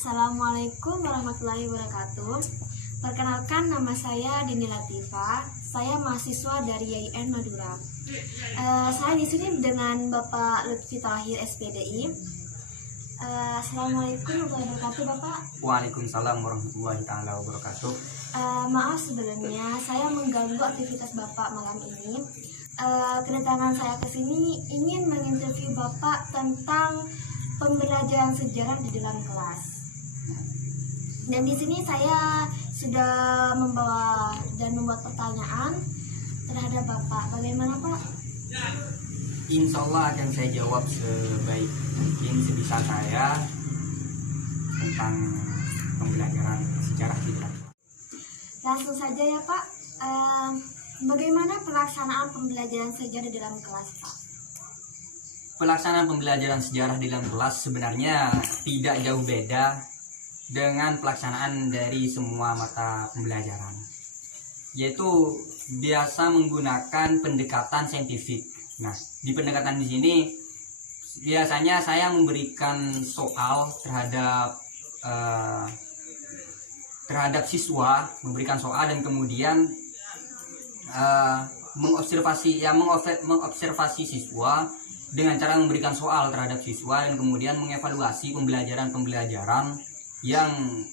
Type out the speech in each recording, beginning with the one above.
Assalamualaikum warahmatullahi wabarakatuh. Perkenalkan, nama saya Dini Latifa. Saya mahasiswa dari YIN Madura. Saya di sini dengan Bapak Lutfi Tahir SPDI. Assalamualaikum warahmatullahi wabarakatuh, Bapak. Waalaikumsalam warahmatullahi taala wabarakatuh. Maaf sebelumnya saya mengganggu aktivitas Bapak malam ini. Kedatangan saya ke sini ingin menginterview Bapak tentang pembelajaran sejarah di dalam kelas. Dan di sini saya sudah membuat pertanyaan terhadap Bapak. Bagaimana, Pak? Insya Allah akan saya jawab sebaik mungkin sebisa saya tentang pembelajaran sejarah di dalam kelas. Langsung saja ya, Pak. Bagaimana pelaksanaan pembelajaran sejarah di dalam kelas, Pak? Pelaksanaan pembelajaran sejarah di dalam kelas sebenarnya tidak jauh beda dengan pelaksanaan dari semua mata pembelajaran, yaitu biasa menggunakan pendekatan saintifik. Nah, di pendekatan di sini biasanya saya memberikan soal terhadap siswa, memberikan soal dan kemudian mengobservasi siswa dengan cara memberikan soal terhadap siswa dan kemudian mengevaluasi pembelajaran yang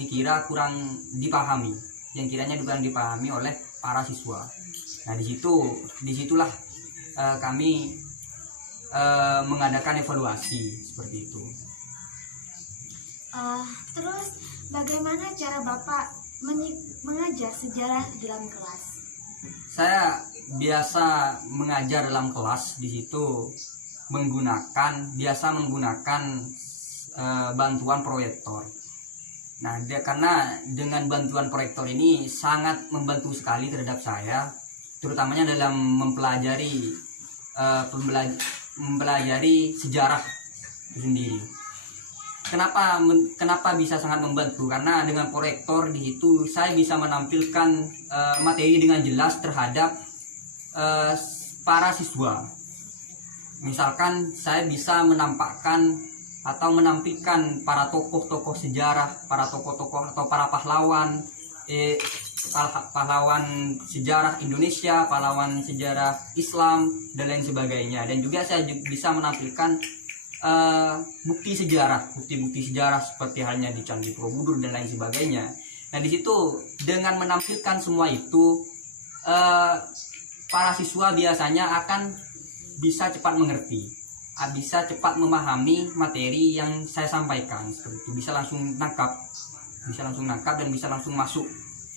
dikira kurang dipahami, yang kiranya kurang dipahami oleh para siswa. Nah, disitulah kami mengadakan evaluasi seperti itu. Terus bagaimana cara Bapak mengajar sejarah di dalam kelas? Saya biasa mengajar dalam kelas, di situ biasa menggunakan bantuan proyektor. Nah, karena dengan bantuan proyektor ini sangat membantu sekali terhadap saya, terutamanya dalam mempelajari sejarah itu sendiri. Kenapa bisa sangat membantu? Karena dengan proyektor di situ saya bisa menampilkan materi dengan jelas terhadap para siswa. Misalkan saya bisa menampilkan para tokoh-tokoh sejarah, para tokoh-tokoh atau para pahlawan sejarah Indonesia, pahlawan sejarah Islam dan lain sebagainya. Dan juga saya bisa menampilkan bukti sejarah seperti halnya di Candi Borobudur dan lain sebagainya. Nah, di situ dengan menampilkan semua itu para siswa biasanya akan bisa cepat mengerti, bisa cepat memahami materi yang saya sampaikan seperti itu, bisa langsung nangkap dan bisa langsung masuk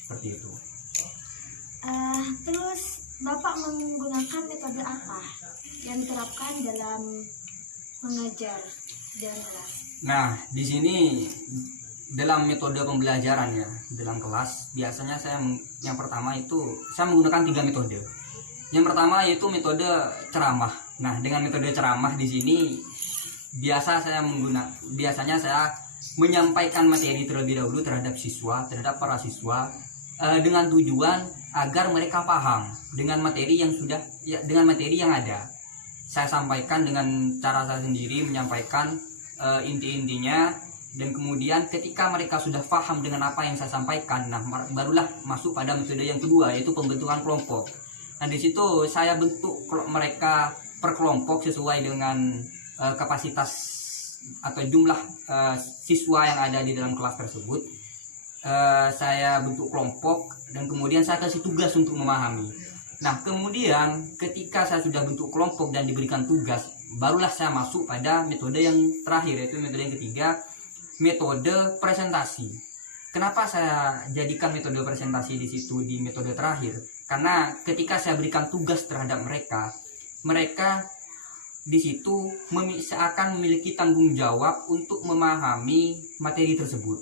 seperti itu. Terus Bapak menggunakan metode apa yang diterapkan dalam mengajar dalam kelas? Nah, di sini dalam metode pembelajaran ya dalam kelas biasanya yang pertama itu saya menggunakan 3 metode. Yang pertama yaitu metode ceramah. Nah, dengan metode ceramah di sini biasanya saya menyampaikan materi terlebih dahulu terhadap para siswa dengan tujuan agar mereka paham dengan materi yang ada. Saya sampaikan dengan cara saya sendiri, menyampaikan inti-intinya, dan kemudian ketika mereka sudah paham dengan apa yang saya sampaikan, nah barulah masuk pada metode yang kedua, yaitu pembentukan kelompok. Nah, di situ saya bentuk mereka per kelompok sesuai dengan kapasitas atau jumlah siswa yang ada di dalam kelas tersebut. Saya bentuk kelompok dan kemudian saya kasih tugas untuk memahami. Nah, kemudian ketika saya sudah bentuk kelompok dan diberikan tugas, barulah saya masuk pada metode yang terakhir, yaitu metode yang ketiga, metode presentasi. Kenapa saya jadikan metode presentasi di situ di metode terakhir? Karena ketika saya berikan tugas terhadap mereka di situ seakan memiliki tanggung jawab untuk memahami materi tersebut,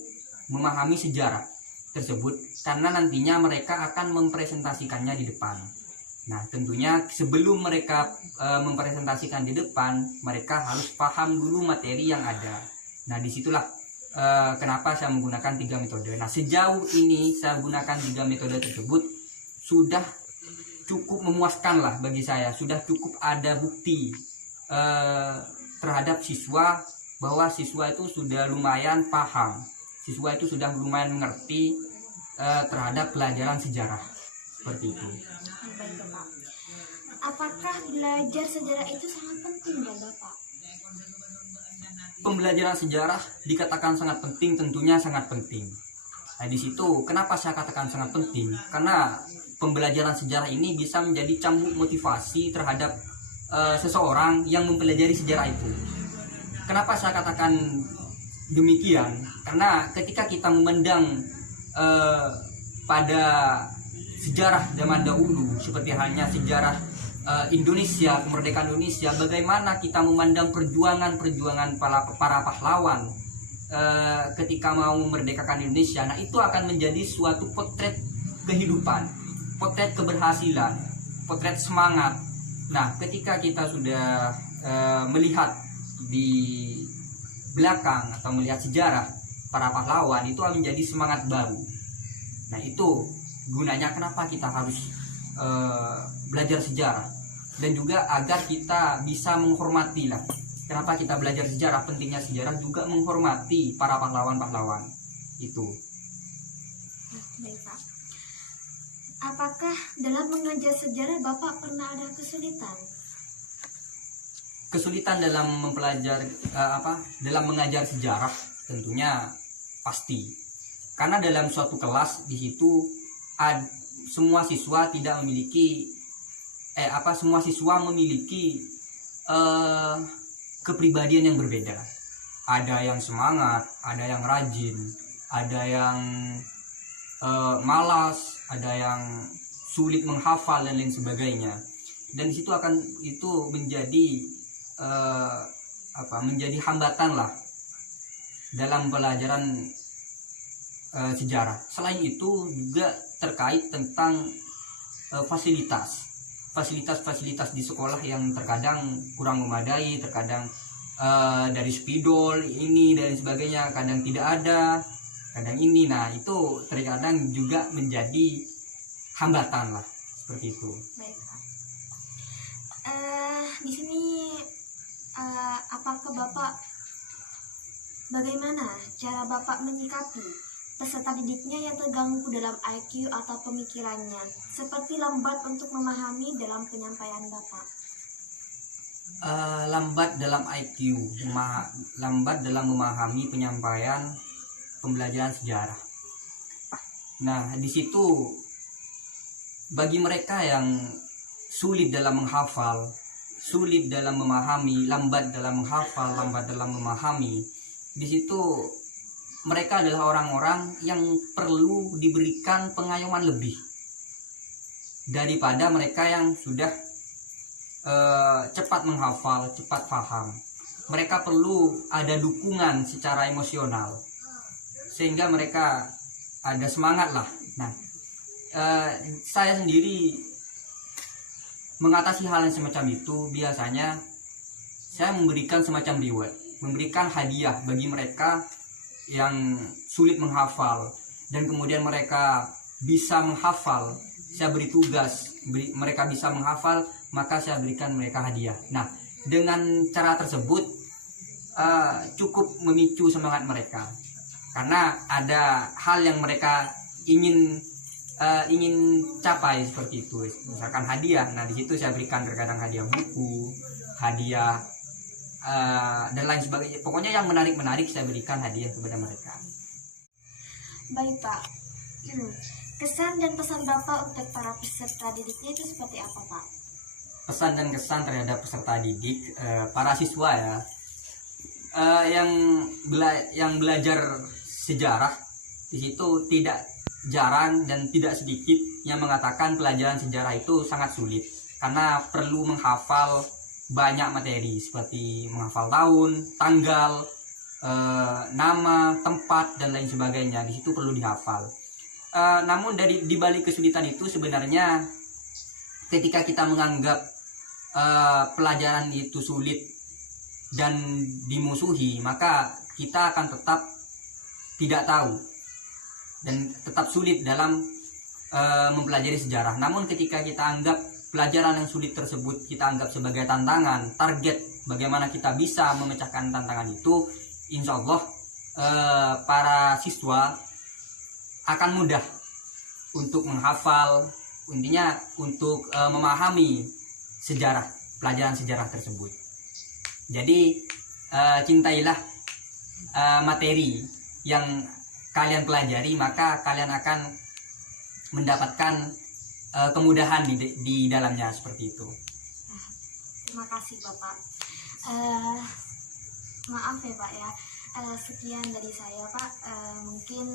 memahami sejarah tersebut, karena nantinya mereka akan mempresentasikannya di depan. Nah, tentunya sebelum mereka mempresentasikan di depan, mereka harus paham dulu materi yang ada. Nah, disitulah kenapa saya menggunakan 3 metode. Nah, sejauh ini saya gunakan 3 metode tersebut sudah cukup memuaskan lah bagi saya, sudah cukup ada bukti terhadap siswa bahwa siswa itu sudah lumayan paham, siswa itu sudah lumayan mengerti terhadap pelajaran sejarah seperti itu. Baik Bapak. Apakah belajar sejarah itu sangat penting buat Bapak? Pembelajaran sejarah dikatakan sangat penting, tentunya sangat penting. Nah, di situ kenapa saya katakan sangat penting? Karena pembelajaran sejarah ini bisa menjadi cambuk motivasi terhadap seseorang yang mempelajari sejarah itu. Kenapa saya katakan demikian? Karena ketika kita memandang pada sejarah zaman dahulu, seperti halnya sejarah Indonesia, kemerdekaan Indonesia, bagaimana kita memandang perjuangan para pahlawan ketika mau memerdekakan Indonesia. Nah, itu akan menjadi suatu potret kehidupan, potret keberhasilan, potret semangat. Nah, ketika kita sudah melihat di belakang atau melihat sejarah para pahlawan, itu akan menjadi semangat baru. Nah, itu gunanya kenapa kita harus belajar sejarah, dan juga agar kita bisa menghormati lah. Kenapa kita belajar sejarah? Pentingnya sejarah juga menghormati para pahlawan-pahlawan itu. Baik Pak. Apakah dalam mengajar sejarah Bapak pernah ada kesulitan? Kesulitan dalam mempelajari dalam mengajar sejarah tentunya pasti. Karena dalam suatu kelas di situ semua siswa tidak memiliki semua siswa memiliki kepribadian yang berbeda. Ada yang semangat, ada yang rajin, ada yang malas, ada yang sulit menghafal dan lain sebagainya. Dan di situ itu menjadi menjadi hambatan lah dalam pelajaran sejarah. Selain itu juga terkait tentang fasilitas di sekolah yang terkadang kurang memadai, terkadang dari spidol ini dan sebagainya, kadang tidak ada, kadang ini. Nah, itu terkadang juga menjadi hambatan lah seperti itu. Baik Pak. Di sini apakah Bapak, bagaimana cara Bapak menyikapi peserta didiknya yang terganggu dalam IQ atau pemikirannya, seperti lambat untuk memahami dalam penyampaian Bapak? Lambat dalam IQ, lambat dalam memahami penyampaian pembelajaran sejarah. Nah, di situ bagi mereka yang sulit dalam menghafal, sulit dalam memahami, lambat dalam menghafal, lambat dalam memahami, di situ mereka adalah orang-orang yang perlu diberikan pengayoman lebih daripada mereka yang sudah cepat menghafal, cepat paham. Mereka perlu ada dukungan secara emosional sehingga mereka ada semangat lah. Nah, saya sendiri mengatasi hal yang semacam itu. Biasanya saya memberikan semacam reward, memberikan hadiah bagi mereka yang sulit menghafal, dan kemudian mereka bisa menghafal. Saya beri tugas, mereka bisa menghafal, maka saya berikan mereka hadiah. Nah, dengan cara tersebut cukup memicu semangat mereka, karena ada hal yang mereka ingin capai seperti itu. Misalkan hadiah. Nah, di situ saya berikan terkadang hadiah buku, hadiah dan lain sebagainya. Pokoknya yang menarik saya berikan hadiah kepada mereka. Baik Pak. Kesan dan pesan Bapak untuk para peserta didiknya itu seperti apa Pak? Pesan dan kesan terhadap peserta didik, para siswa ya, yang belajar sejarah, di situ tidak jarang dan tidak sedikit yang mengatakan pelajaran sejarah itu sangat sulit karena perlu menghafal banyak materi seperti menghafal tahun, tanggal, nama, tempat dan lain sebagainya. Di situ perlu dihafal. Namun di balik kesulitan itu sebenarnya ketika kita menganggap pelajaran itu sulit dan dimusuhi, maka kita akan tetap tidak tahu dan tetap sulit dalam mempelajari sejarah. Namun ketika kita anggap pelajaran yang sulit tersebut kita anggap sebagai tantangan, target bagaimana kita bisa memecahkan tantangan itu, insya Allah para siswa akan mudah untuk menghafal, intinya untuk memahami pelajaran sejarah tersebut. Jadi cintailah materi yang kalian pelajari, maka kalian akan mendapatkan kemudahan di dalamnya, seperti itu. Terima kasih Bapak. Maaf ya Pak ya, sekian dari saya Pak. Mungkin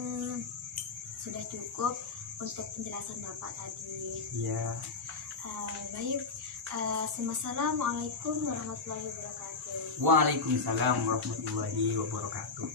sudah cukup untuk penjelasan Bapak tadi. Ya. Baik. Assalamualaikum warahmatullahi wabarakatuh. Waalaikumsalam warahmatullahi wabarakatuh.